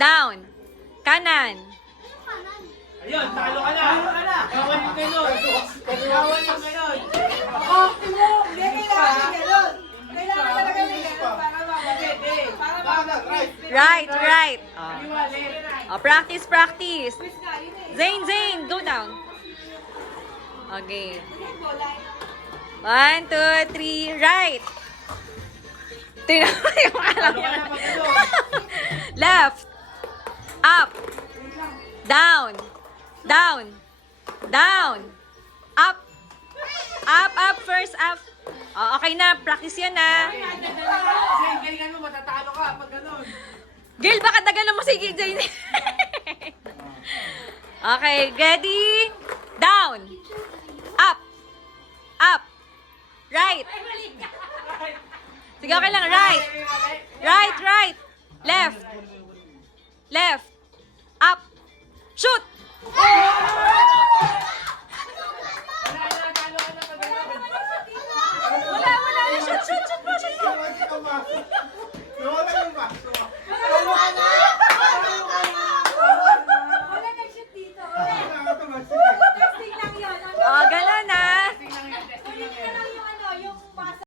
Down. Kanan. Ayun, talo ka na. Kawan yung ganun. Kawan yung ganun. Kailangan talaga may ganun para Right, right. Practice, practice. Zane, Zane, go down. Okay. 1, 2, 3, right. Tingnan mo yung alam niya. Left. Up. Down. Down. Down. Up. Up, up, first up. Oh, okay na, practice yan na. Zane, galingan mo, matatalo ka pag ganun. Gil, baka dagalan mo si Jane. Okay, ready? Down. Up. Up. Right. Sige, okay lang. Right. Right, right. Left. Left. Up. Shoot.